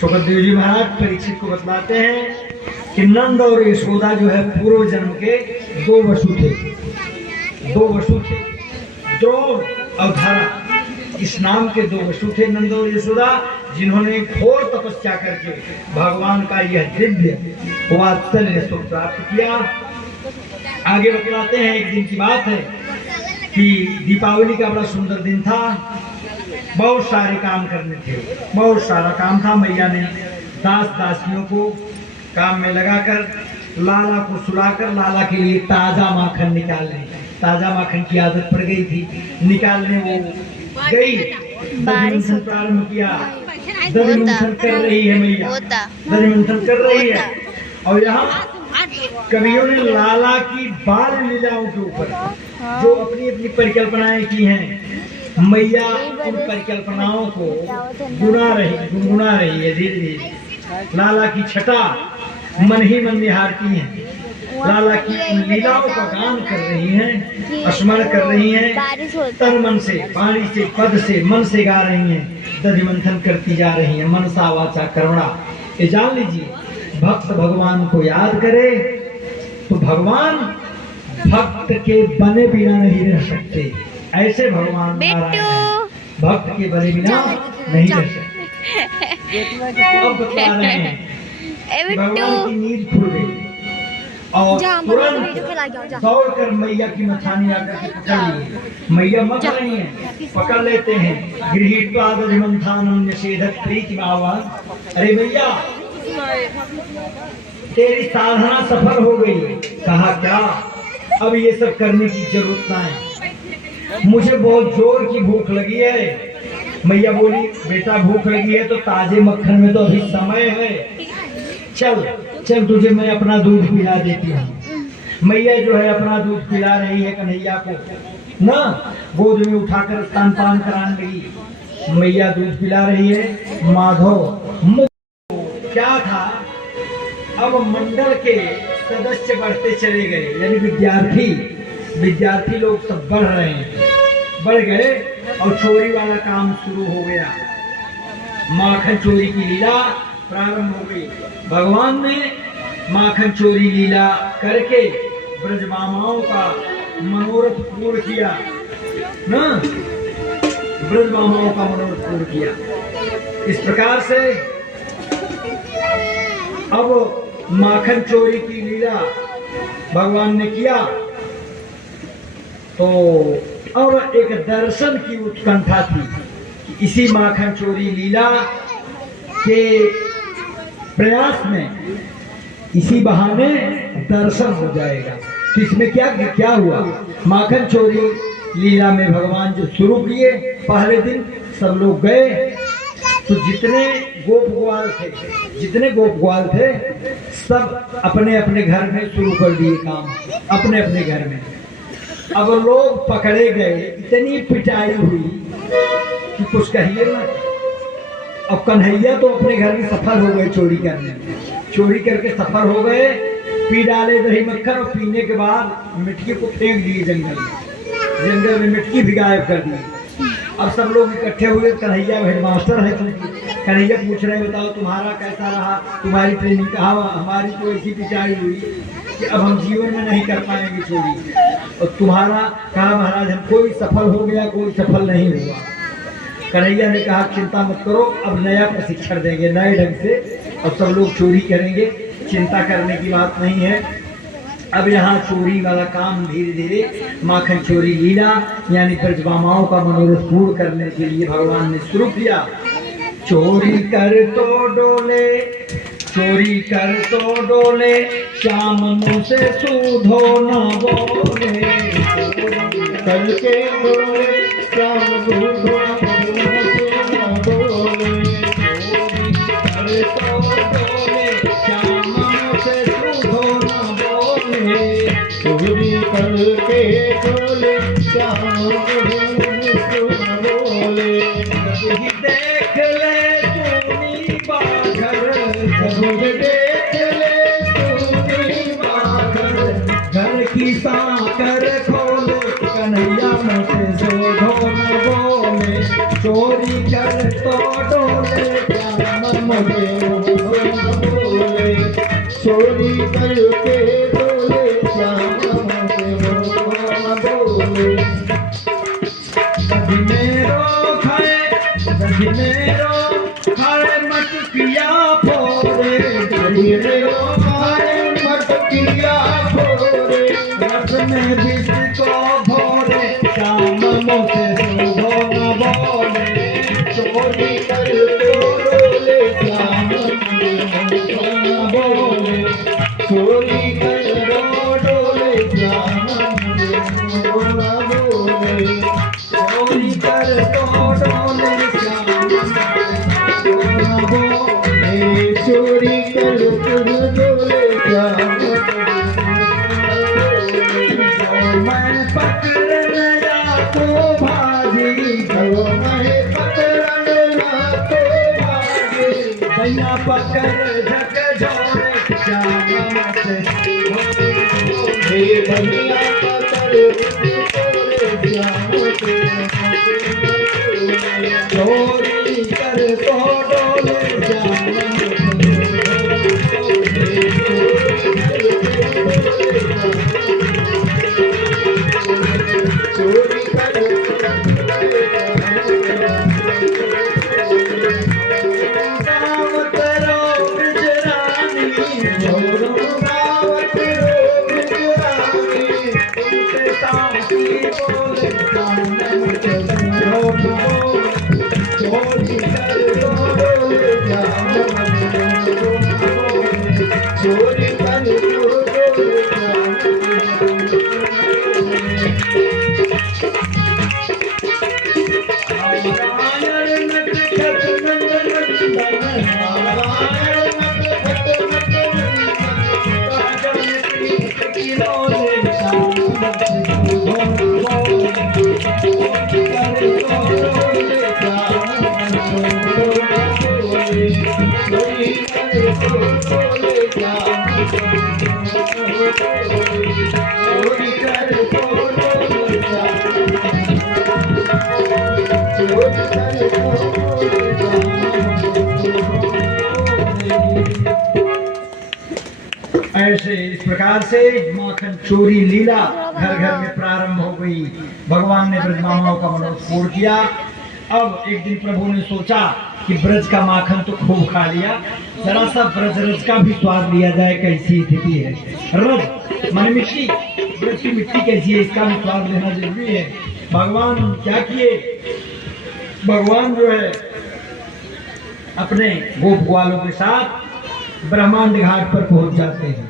सुखदेव जी महाराज परीक्षित को बतलाते हैं कि नंद और यशोदा जो है पूर्व जन्म के दो वसु थे। द्रोण और धारा इस नाम के दो वसु थे, नंद और यशोदा, जिन्होंने घोर तपस्या करके भगवान का यह दिव्य वात्सल्य सुख प्राप्त किया। आगे बतलाते हैं, एक दिन की बात है कि दीपावली का बड़ा सुंदर दिन था। बहुत सारे काम करने थे, बहुत सारा काम था। मैया ने दास दासियों को काम में लगाकर लाला को सुलाकर लाला के लिए ताजा माखन निकालने, ताजा माखन की आदत पड़ गई थी, निकालने वो गई। दधिमंथन प्रारंभ किया, दधिमंथन कर रही है मैया, दधिमंथन कर रही है। और यहाँ कवियों ने लाला की बाल लीलाओं के ऊपर जो अपनी अपनी परिकल्पनाएं की हैं, मैया उन परिकल्पनाओं को गुनगुना रही है धीरे धीरे। लाला की छटा मन ही मन निहारती हैं, लाला की उन लीलाओं का गान कर रही हैं, स्मरण कर रही हैं, तन मन से, वाणी से, पद से, मन से गा रही हैं, दधिमंथन करती जा रही हैं, मनसा वाचा कर्मणा। ये जान लीजिए, भक्त भगवान को याद करे तो भगवान भक्त के बने बिना नहीं रह सकते। ऐसे भगवान भक्त के बने बिना नहीं रह सकते। अब बता रहे हैं भगवान की नींद खुल गई और तुरंत दौड़कर मैया की मथानी आकर के पकड़ लिए। मैया मत रही हैं, पकड़ लेते हैं। गृहीत्वा दधिमंथानं निषेधत प्रीति आवाज। अरे मैया, तेरी साधना सफल हो गई। कहा क्या, अब ये सब करने की जरूरत ना है, मुझे बहुत जोर की भूख लगी है। मैया बोली, बेटा भूख लगी है तो ताजे मक्खन में तो अभी समय है, चल चल तुझे मैं अपना दूध पिला देती हूँ। मैया जो है अपना दूध पिला रही है कन्हैया को ना, गोद में उठाकर स्तनपान कराने लगी। मैया दूध पिला रही है। माधव क्या था, अब मंडल के सदस्य बढ़ते चले गए, यानी विद्यार्थी लोग सब बढ़ रहे हैं, बढ़ गए और चोरी वाला काम शुरू हो गया। माखन चोरी की लीला प्रारंभ हो गई। भगवान ने माखन चोरी लीला करके ब्रजमामाओं का मनोरथ पूर्ण किया ना, ब्रजमामाओं का मनोरथ पूर्ण किया। इस प्रकार से अब माखन चोरी की लीला भगवान ने किया तो अब एक दर्शन की उत्कंठा थी कि इसी माखन चोरी लीला के प्रयास में इसी बहाने दर्शन हो जाएगा। तो इसमें क्या हुआ, माखन चोरी लीला में भगवान जो शुरू किए, पहले दिन सब लोग गए तो जितने गोप ग्वाल थे सब अपने अपने घर में शुरू कर दिए काम, अपने अपने घर में। अब लोग पकड़े गए, इतनी पिटाई हुई कि कुछ कहिए ना। अब कन्हैया तो अपने घर में सफल हो गए चोरी करने, चोरी करके सफल हो गए, पी डाले दही मक्खन और पीने के बाद मिट्टी को फेंक दिए जंगल में मिट्टी भी गायब कर दी। अब सब लोग इकट्ठे हुए, कन्हैया हेडमास्टर है क्योंकि कन्हैया पूछ रहे, बताओ तुम्हारा कैसा रहा, तुम्हारी ट्रेनिंग कहाँ। हमारी तो ऐसी पिटाई हुई कि अब हम जीवन में नहीं कर पाएंगे चोरी। और तुम्हारा कहा महाराज, हम कोई सफल हो गया, कोई सफल नहीं हुआ। कन्हैया ने कहा चिंता मत करो, अब नया प्रशिक्षण देंगे नए ढंग से, अब सब लोग चोरी करेंगे, चिंता करने की बात नहीं है। अब यहाँ चोरी वाला काम धीरे धीरे माखन चोरी लीला यानी ब्रजमामाओं का मनोरथ पूर्ण करने के लिए भगवान ने शुरू किया। चोरी कर तो डोले, चोरी कर तो डोले, श्याम मुँह से सूधो न बोले, करके डोले श्याम सूधो न बोले, चोरी कर तो डोले, श्याम मुँह से सूधो न बोले, चोरी करके डोले श्याम सूधो न बोले। देख ले तूनी बाघर, देख ले तूनी बाघर, घर की साकर खोले, कन्हैया मुझसे शोधो न बोले, चोरी कर तो डोले श्याम बोले, चोरी करके डोले श्याम बोले। गधी मेरो खाए मटकिया फोरे, गधी मेरो खाए मटकिया फोरे, रस में विष को भोरे, श्याम मोसे शुभो न बोले। चोरी करके डोले श्याम बोले, चोरी करो डोले श्याम बोले, चोरी कर तो डोले श्याम बोले। चोरी करो डोले श्याम मैं पकड़न या तो भागी, मैं पकड़न तो भागे, भैया पकड़ झक झोरे, श्याम मोसे हे भैया पकड़ श्याम चोरी कर तो डोले श्याम चोरी गावत रो बिजरानी, छोड़ो गावत रो बिजरानी, उनसे साथी बोले श्याम मोसे शुभो न बोले। चोरी कर दो डोले श्याम चोरी कर दो डोले श्याम। नारायण नटखट नंदन नंदन, नारायण नटखट नंदन नंदन, प्रीत की डोले श्याम मोसे शुभो न बोले। कर तो डोले श्याम मोसे शुभो न बोले। चोरी कर दो डोले श्याम चोरी कर दो डोले श्याम चोरी कर दो डोले श्याम। ऐसे इस प्रकार से माखन चोरी लीला घर घर में प्रारंभ हो गई। भगवान ने ब्रजमामाओं का मनोरथ पूर्ण किया। अब एक दिन प्रभु ने सोचा कि ब्रज का माखन तो खूब खा लिया, जरा सा ब्रज रज का भी स्वाद लिया जाए, कैसी स्थिति है। रज मन मिट्टी, ब्रज की मिट्टी कैसी है, इसका भी स्वाद लेना जरूरी है। भगवान क्या किए, भगवान जो है अपने गोप ग्वालों के साथ ब्रह्मांड घाट पर पहुंच जाते हैं।